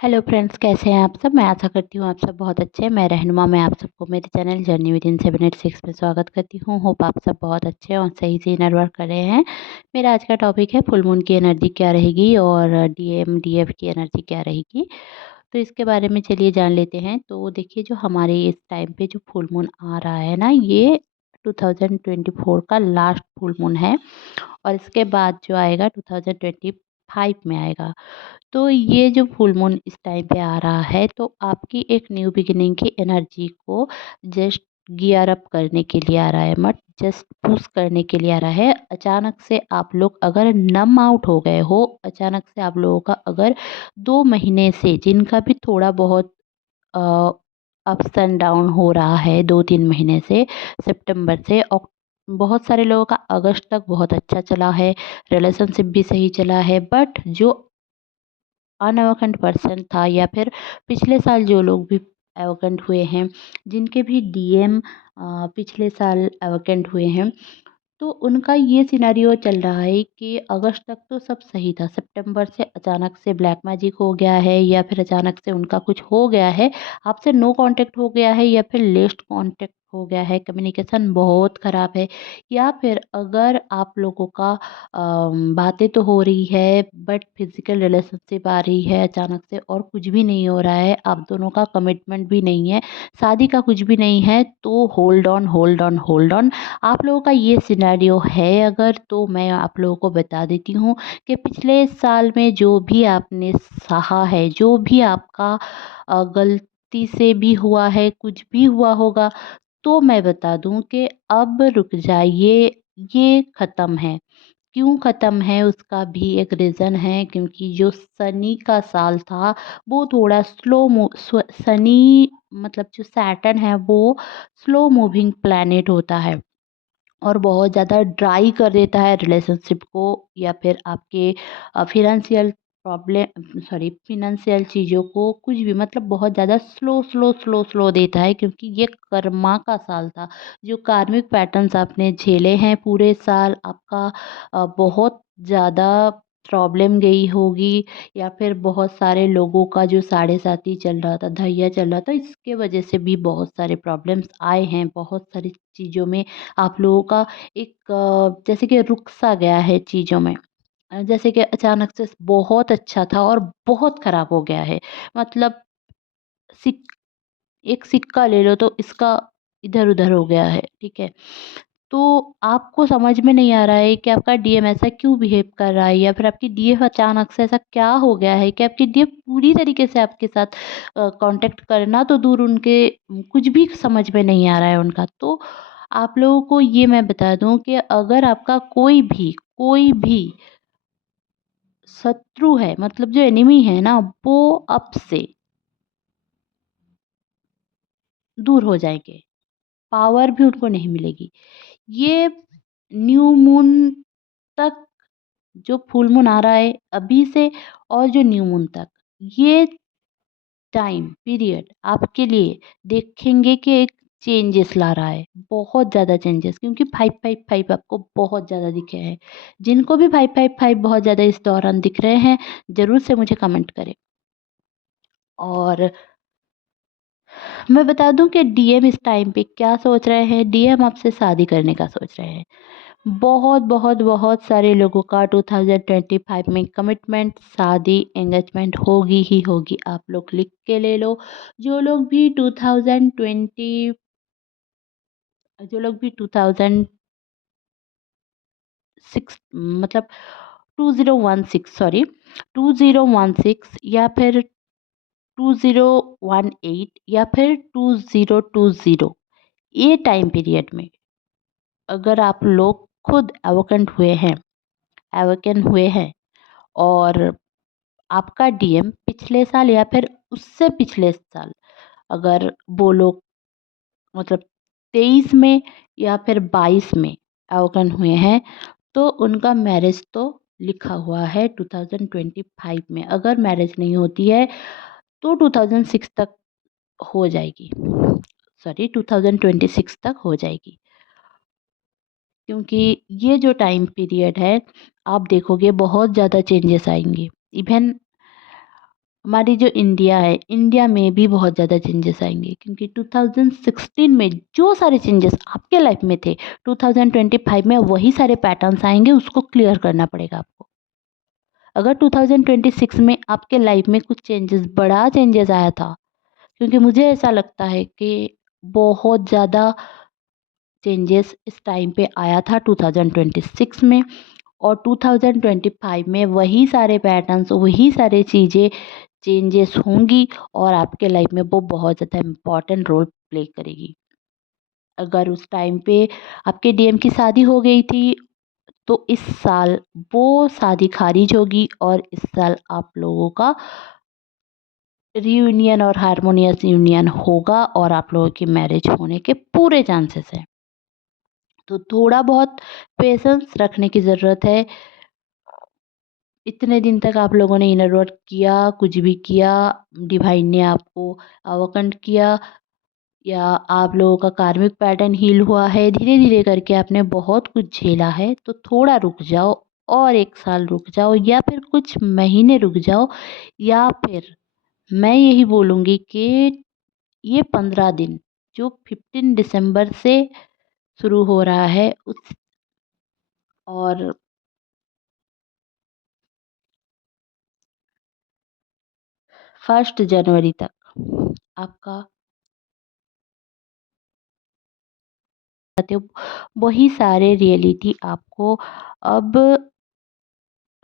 Hello friends, कैसे हैं आप सब। मैं आशा करती हूँ आप सब बहुत अच्छे हैं। मैं रहनुमा, मैं आप सबको मेरे चैनल जर्नी विद इन 786 में स्वागत करती हूँ। होप आप सब बहुत अच्छे हैं और सही से इनर वर्क कर रहे हैं। मेरा आज का टॉपिक है फुल मून की एनर्जी क्या रहेगी और डीएम डीएफ की एनर्जी क्या रहेगी। तो इसके बारे में चलिए जान लेते हैं। तो देखिए, जो हमारे इस टाइम पे जो फुल मून आ रहा है ना, ये 2024 का लास्ट फुल मून है और इसके बाद जो आएगा 2025 में आएगा। तो ये जो फुल मून इस टाइम पे आ रहा है, तो आपकी एक न्यू बिगिनिंग की एनर्जी को जस्ट गियर अप करने के लिए आ रहा है, मत जस्ट पुश करने के लिए आ रहा है। अचानक से आप लोग अगर नम आउट हो गए हो, अचानक से आप लोगों का अगर 2 महीने से जिनका भी थोड़ा बहुत अप्स एंड डाउन हो रहा है 2-3 महीने से, सितंबर से बहुत सारे लोगों का अगस्त तक बहुत अच्छा चला है, रिलेशनशिप भी सही चला है। बट जो अनएवोकेंट पर्सन था या फिर पिछले साल जो लोग भी एवोकेंट हुए हैं, जिनके भी डीएम पिछले साल एवोकेंट हुए हैं, तो उनका ये सिनेरियो चल रहा है कि अगस्त तक तो सब सही था, सितंबर से अचानक से ब्लैक मैजिक हो गया है या फिर अचानक से उनका कुछ हो गया है, आपसे नो कांटेक्ट हो गया है या फिर लेस्ट कांटेक्ट हो गया है, कम्युनिकेशन बहुत ख़राब है। या फिर अगर आप लोगों का बातें तो हो रही है बट फिजिकल रिलेशनशिप आ रही है अचानक से और कुछ भी नहीं हो रहा है, आप दोनों का कमिटमेंट भी नहीं है, शादी का कुछ भी नहीं है, तो hold on hold on hold on. आप लोगों का ये सिनेरियो है अगर, तो मैं आप लोगों को बता देती हूँ कि पिछले साल में जो भी आपने सहा है, जो भी आपका गलती से भी हुआ है, कुछ भी हुआ होगा, तो मैं बता दूं कि अब रुक जाइए, ये ख़त्म है। क्यों ख़त्म है उसका भी एक रीज़न है, क्योंकि जो शनि का साल था वो थोड़ा शनि मतलब जो सैटर्न है वो स्लो मूविंग प्लैनेट होता है और बहुत ज़्यादा ड्राई कर देता है रिलेशनशिप को या फिर आपके फिनेंशियल प्रॉब्लम, सॉरी, फिनेंशियल चीज़ों को, कुछ भी मतलब बहुत ज़्यादा स्लो स्लो स्लो स्लो देता है, क्योंकि ये कर्मा का साल था। जो कार्मिक पैटर्न्स आपने झेले हैं पूरे साल, आपका बहुत ज़्यादा प्रॉब्लम गई होगी या फिर बहुत सारे लोगों का जो साढ़े साथी चल रहा था, धैया चल रहा था, इसके वजह से भी बहुत सारे प्रॉब्लम्स आए हैं। बहुत सारी चीज़ों में आप लोगों का एक जैसे कि रुक सा गया है चीज़ों में। जैसे कि अचानक से बहुत अच्छा था और बहुत ख़राब हो गया है। मतलब सिक एक सिक्का ले लो तो इसका इधर-उधर हो गया है, ठीक है? तो आपको समझ में नहीं आ रहा है कि आपका डीएम ऐसा क्यों बिहेव कर रहा है या फिर आपकी डीएफ अचानक से ऐसा क्या हो गया है कि आपकी डीएफ पूरी तरीके से आपके साथ कांटेक्ट करना तो दूर, उनके कुछ भी समझ में नहीं आ रहा है उनका। तो आप लोगों को ये मैं बता दूं कि अगर आपका कोई भी शत्रु है, मतलब जो एनिमी है ना, वो अब से दूर हो जाएंगे, पावर भी उनको नहीं मिलेगी। ये न्यू मून तक, जो फुल मून आ रहा है अभी से और जो न्यू मून तक, ये टाइम पीरियड आपके लिए देखेंगे कि एक चेंजेस ला रहा है, बहुत ज़्यादा चेंजेस, क्योंकि 555 आपको बहुत ज़्यादा दिखे हैं। जिनको भी 555 बहुत ज़्यादा इस दौरान दिख रहे हैं, ज़रूर से मुझे कमेंट करें। और मैं बता दूं कि डीएम इस टाइम पे क्या सोच रहे हैं। डीएम आपसे शादी करने का सोच रहे हैं। बहुत बहुत बहुत सारे लोगों का 2025 में कमिटमेंट, शादी, एंगेजमेंट होगी ही होगी। आप लोग लिख के ले लो। जो लोग भी 2020 जो लोग भी 2006 मतलब 2016, सॉरी, 2016 या फिर 2018 या फिर 2020, ये टाइम पीरियड में अगर आप लोग खुद एवोकेंट हुए हैं और आपका डीएम पिछले साल या फिर उससे पिछले साल, अगर वो लोग मतलब 23 में या फिर 22 में अवगन हुए हैं, तो उनका मैरिज तो लिखा हुआ है 2025 में। अगर मैरिज नहीं होती है तो 2006 तक हो जाएगी, सॉरी 2026 तक हो जाएगी। क्योंकि ये जो टाइम पीरियड है, आप देखोगे बहुत ज़्यादा चेंजेस आएंगे। इवन हमारी जो इंडिया है, इंडिया में भी बहुत ज़्यादा चेंजेस आएँगे, क्योंकि 2016 में जो सारे चेंजेस आपके लाइफ में थे, 2025 में वही सारे पैटर्न्स आएँगे, उसको क्लियर करना पड़ेगा आपको। अगर 2026 में आपके लाइफ में कुछ चेंजेस, बड़ा चेंजेस आया था, क्योंकि मुझे ऐसा लगता है कि बहुत ज़्यादा चेंजेस इस टाइम पे आया था 2026 में, और 2025 में वही सारे पैटर्न्स, वही सारी चीज़ें चेंजेस होंगी और आपके लाइफ में वो बहुत ज़्यादा इम्पोर्टेंट रोल प्ले करेगी। अगर उस टाइम पे आपके डीएम की शादी हो गई थी, तो इस साल वो शादी खारिज होगी और इस साल आप लोगों का रियूनियन और हार्मोनियस यूनियन होगा और आप लोगों की मैरिज होने के पूरे चांसेस हैं। तो थोड़ा बहुत पेशेंस रखने की ज़रूरत है। इतने दिन तक आप लोगों ने इनर वर्क किया, कुछ भी किया, डिवाइन ने आपको अवॉकंड किया, या आप लोगों का कार्मिक पैटर्न हील हुआ है, धीरे-धीरे करके आपने बहुत कुछ झेला है, तो थोड़ा रुक जाओ और 1 साल रुक जाओ या फिर कुछ महीने रुक जाओ, या फिर मैं यही बोलूँगी कि ये 15 दिन जो 15 दिसंबर से शुरू हो रहा है उस और 1 जनवरी तक आपका वही सारे रियलिटी आपको अब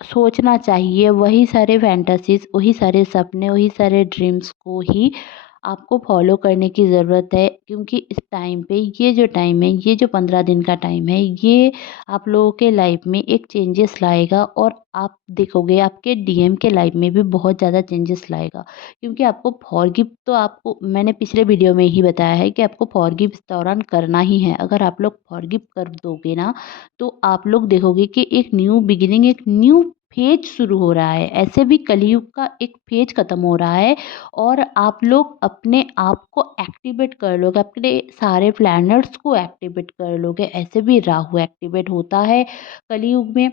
सोचना चाहिए, वही सारे फैंटेसीज़, वही सारे सपने, वही सारे ड्रीम्स को ही आपको फ़ॉलो करने की ज़रूरत है, क्योंकि इस टाइम पे ये जो टाइम है, ये जो 15 दिन का टाइम है, ये आप लोगों के लाइफ में एक चेंजेस लाएगा और आप देखोगे आपके डीएम के लाइफ में भी बहुत ज़्यादा चेंजेस लाएगा। क्योंकि आपको फॉरगिव, तो आपको मैंने पिछले वीडियो में ही बताया है कि आपको फॉरगिव इस दौरान करना ही है। अगर आप लोग फॉरगिव कर दोगे ना, तो आप लोग देखोगे कि एक न्यू बिगिनिंग, एक न्यू फेज शुरू हो रहा है। ऐसे भी कलयुग का एक फेज खत्म हो रहा है और आप लोग अपने आप को एक्टिवेट कर लोगे, अपने सारे प्लैनेट्स को एक्टिवेट कर लोगे। ऐसे भी राहु एक्टिवेट होता है कलयुग में।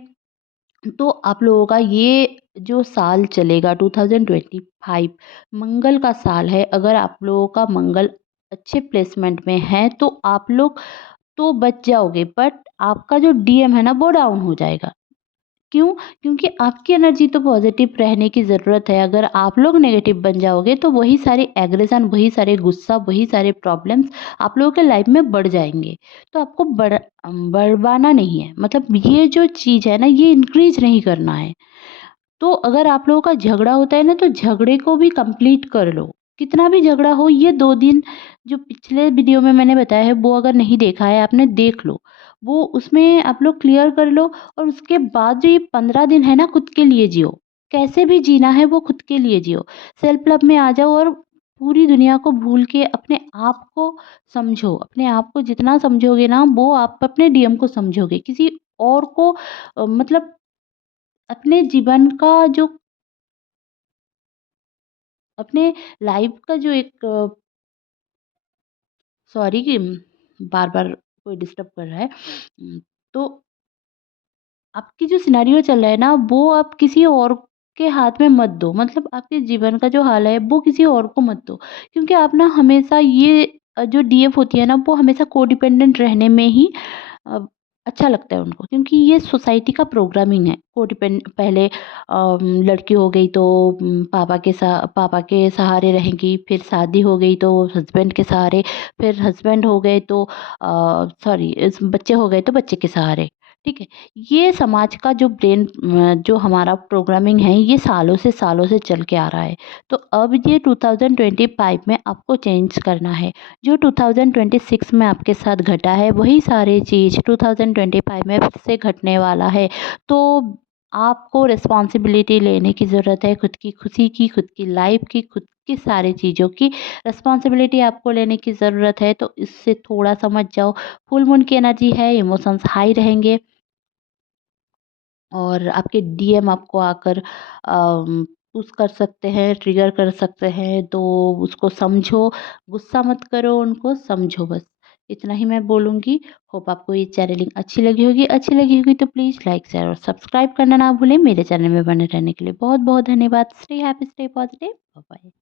तो आप लोगों का ये जो साल चलेगा 2025 मंगल का साल है। अगर आप लोगों का मंगल अच्छे प्लेसमेंट में है तो आप लोग तो बच जाओगे, बट आपका जो डीएम है ना वो डाउन हो जाएगा। क्यों? क्योंकि आपकी एनर्जी तो पॉज़िटिव रहने की ज़रूरत है। अगर आप लोग नेगेटिव बन जाओगे तो वही सारी एग्रेशन, वही सारे गुस्सा, वही सारे प्रॉब्लम्स आप लोगों के लाइफ में बढ़ जाएँगे। तो आपको बढ़वाना नहीं है। मतलब ये जो चीज़ है ना, ये इंक्रीज़ नहीं करना है। तो अगर आप लोगों का झगड़ा होता है ना, तो झगड़े को भी कंप्लीट कर लो। कितना भी झगड़ा हो, ये 2 दिन जो पिछले वीडियो में मैंने बताया है, वो अगर नहीं देखा है आपने, देख लो। वो उसमें आप लोग क्लियर कर लो और उसके बाद जो ये 15 दिन है ना, खुद के लिए जियो। कैसे भी जीना है वो खुद के लिए जियो। सेल्फ लव में आ जाओ और पूरी दुनिया को भूल के अपने आप को समझो। अपने आप को जितना समझोगे ना, वो आप अपने डीएम को समझोगे। किसी और को मतलब अपने जीवन का जो, अपने लाइफ का जो एक, सॉरी कि बार-बार कोई डिस्टर्ब कर रहा है। तो आपकी जो सिनेरियो चल रहा है ना, वो आप किसी और के हाथ में मत दो। मतलब आपके जीवन का जो हाल है, वो किसी और को मत दो। क्योंकि आप ना हमेशा ये जो डीएफ होती है ना, वो हमेशा कोडिपेंडेंट रहने में ही अ, अच्छा लगता है उनको, क्योंकि ये सोसाइटी का प्रोग्रामिंग है। कोडिपेंड पहले लड़की हो गई तो पापा के सहारे रहेंगी, फिर शादी हो गई तो हस्बैंड के सहारे, फिर हस्बैंड हो गए तो सॉरी इस बच्चे हो गए तो बच्चे के सहारे, ठीक है? ये समाज का जो जो हमारा प्रोग्रामिंग है, ये सालों से चल के आ रहा है। तो अब ये 2025 में आपको चेंज करना है। जो 2026 में आपके साथ घटा है, वही सारी चीज़ 2025 में फिर से घटने वाला है। तो आपको रिस्पॉन्सिबिलिटी लेने की ज़रूरत है, खुद की खुशी की, खुद की लाइफ़ की, खुद की सारी चीज़ों की रिस्पॉन्सिबिलिटी आपको लेने की ज़रूरत है। तो इससे थोड़ा समझ जाओ। फुल मून की एनर्जी है, इमोशंस हाई रहेंगे और आपके डीएम आपको आकर पुश कर सकते हैं, ट्रिगर कर सकते हैं, तो उसको समझो, गुस्सा मत करो उनको, समझो बस। इतना ही मैं बोलूँगी। होप आपको ये चैनलिंग अच्छी लगी होगी तो प्लीज़ लाइक, शेयर और सब्सक्राइब करना ना भूलें मेरे चैनल में बने रहने के लिए। बहुत-बहुत धन्यवाद। Stay happy, stay positive. Bye bye.